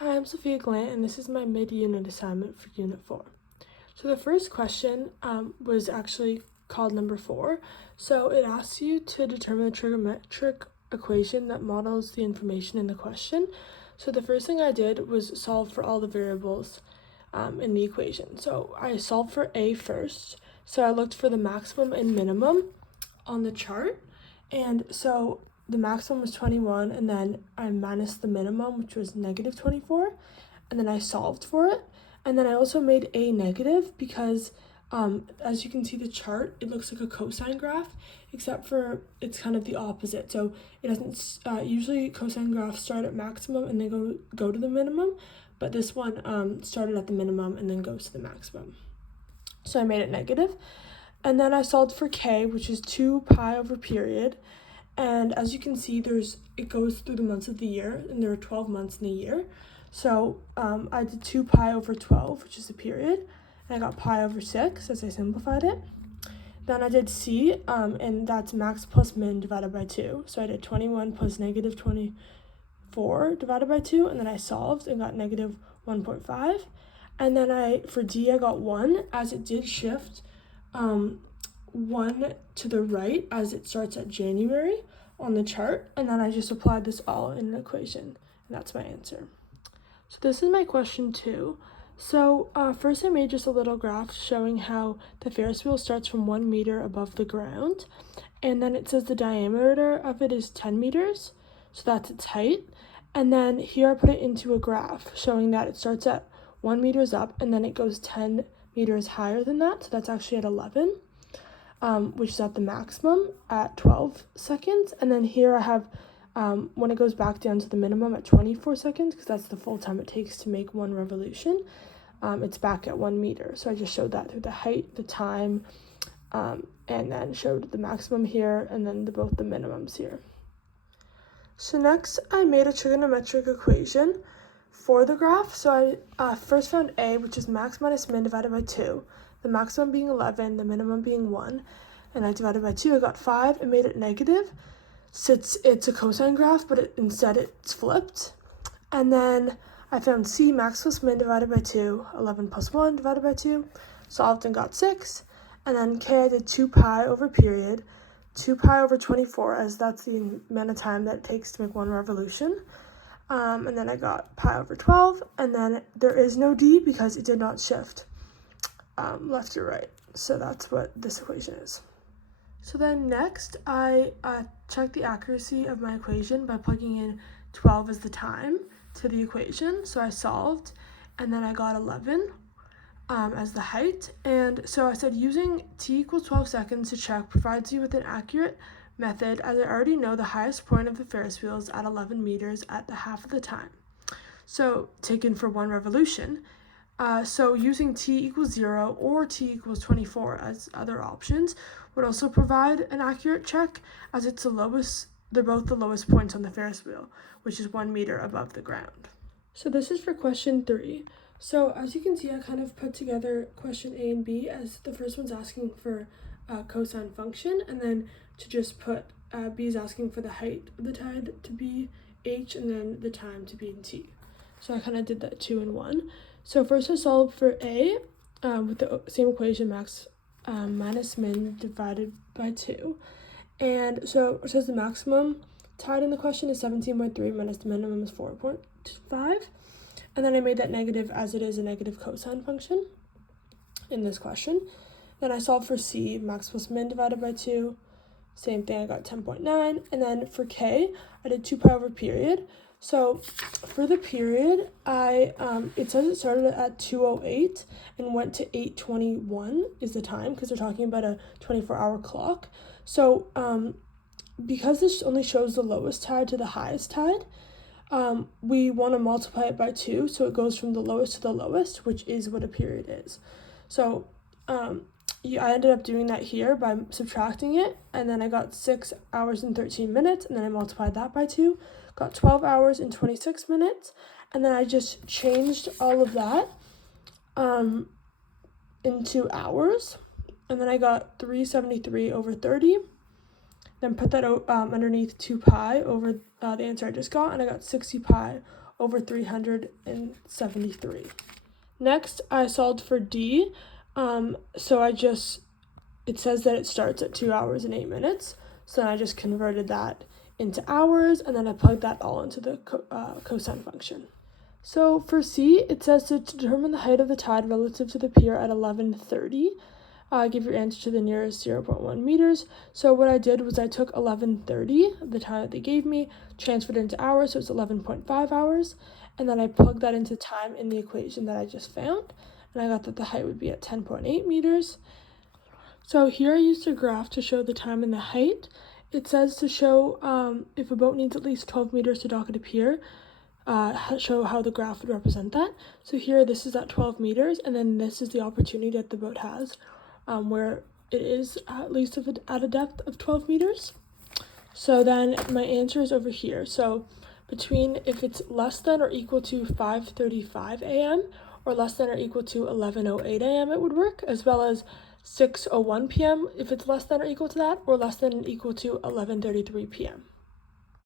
Hi, I'm Sophia Glant, and this is my mid-unit assignment for Unit 4. So the first question was actually called number 4. So it asks you to determine the trigonometric equation that models the information in the question. So the first thing I did was solve for all the variables in the equation. So I solved for A first. So I looked for the maximum and minimum on the chart. And so the maximum was 21, and then I minus the minimum, which was negative 24, and then I solved for it. And then I also made A negative because as you can see the chart, it looks like a cosine graph, except for it's kind of the opposite. So it doesn't, usually cosine graphs start at maximum and then go to the minimum, but this one started at the minimum and then goes to the maximum. So I made it negative. And then I solved for k, which is 2 pi over period. And as you can see, it goes through the months of the year, and there are 12 months in the year. So I did 2 pi over 12, which is the period, and I got pi over 6 as I simplified it. Then I did c, and that's max plus min divided by 2. So I did 21 plus negative 24 divided by 2, and then I solved and got negative 1.5. And then for d, I got 1, as it did shift 1 to the right as it starts at January on the chart, and then I just applied this all in an equation, and that's my answer. So this is my question 2. So first I made just a little graph showing how the Ferris wheel starts from 1 meter above the ground, and then it says the diameter of it is 10 meters, so that's its height. And then here I put it into a graph showing that it starts at 1 meters up, and then it goes 10 meters higher than that, so that's actually at 11. Which is at the maximum at 12 seconds. And then here I have when it goes back down to the minimum at 24 seconds, because that's the full time it takes to make one revolution. It's back at 1 meter. So I just showed that through the height, the time, and then showed the maximum here, and then both the minimums here. So next I made a trigonometric equation for the graph. So I first found A, which is max minus min divided by 2. The maximum being 11, the minimum being 1, and I divided by 2, I got 5 and made it negative. So it's a cosine graph, but instead it's flipped. And then I found C, max plus min divided by 2, 11 plus 1 divided by 2, solved and got 6. And then K, I did 2 pi over period, 2 pi over 24, as that's the amount of time that it takes to make one revolution. And then I got pi over 12, and then there is no D because it did not shift left or right. So that's what this equation is. So then next, I checked the accuracy of my equation by plugging in 12 as the time to the equation. So I solved, and then I got 11 as the height. And so I said using t equals 12 seconds to check provides you with an accurate method, as I already know the highest point of the Ferris wheel is at 11 meters at the half of the time. So taken for one revolution. So using t equals 0 or t equals 24 as other options would also provide an accurate check, as they're both the lowest points on the Ferris wheel, which is 1 meter above the ground. So this is for question 3. So as you can see, I kind of put together question A and B, as the first one's asking for a cosine function, and then to just put B is asking for the height of the tide to be h, and then the time to be in t. So I kind of did that 2 in 1. So first I solved for A with the same equation, max minus min divided by 2. And so it says the maximum tide in the question is 17.3 minus the minimum is 4.5. And then I made that negative, as it is a negative cosine function in this question. Then I solved for C, max plus min divided by 2. Same thing, I got 10.9. And then for K, I did 2 pi over period. So for the period, it says it started at 2:08 and went to 8:21 is the time, because they're talking about a 24-hour clock. So because this only shows the lowest tide to the highest tide, we want to multiply it by 2, so it goes from the lowest to the lowest, which is what a period is. So I ended up doing that here by subtracting it, and then I got 6 hours and 13 minutes, and then I multiplied that by 2, got 12 hours and 26 minutes, and then I just changed all of that into hours, and then I got 373 over 30, then put that underneath 2 pi over the answer I just got, and I got 60 pi over 373. Next, I solved for D. It says that it starts at 2 hours and 8 minutes. So I just converted that into hours, and then I plugged that all into the cosine function. So for C, it says to determine the height of the tide relative to the pier at 11:30. Give your answer to the nearest 0.1 meters. So what I did was I took 11:30, the time that they gave me, transferred it into hours, so it's 11.5 hours, and then I plugged that into time in the equation that I just found, and I got that the height would be at 10.8 meters. So here I used a graph to show the time and the height. It says to show if a boat needs at least 12 meters to dock at a pier, show how the graph would represent that. So here this is at 12 meters, and then this is the opportunity that the boat has, where it is at least at a depth of 12 meters. So then my answer is over here. So between if it's less than or equal to 5:35 a.m. or less than or equal to 11:08 a.m. it would work, as well as 6:01 p.m. if it's less than or equal to that, or less than or equal to 11:33 p.m.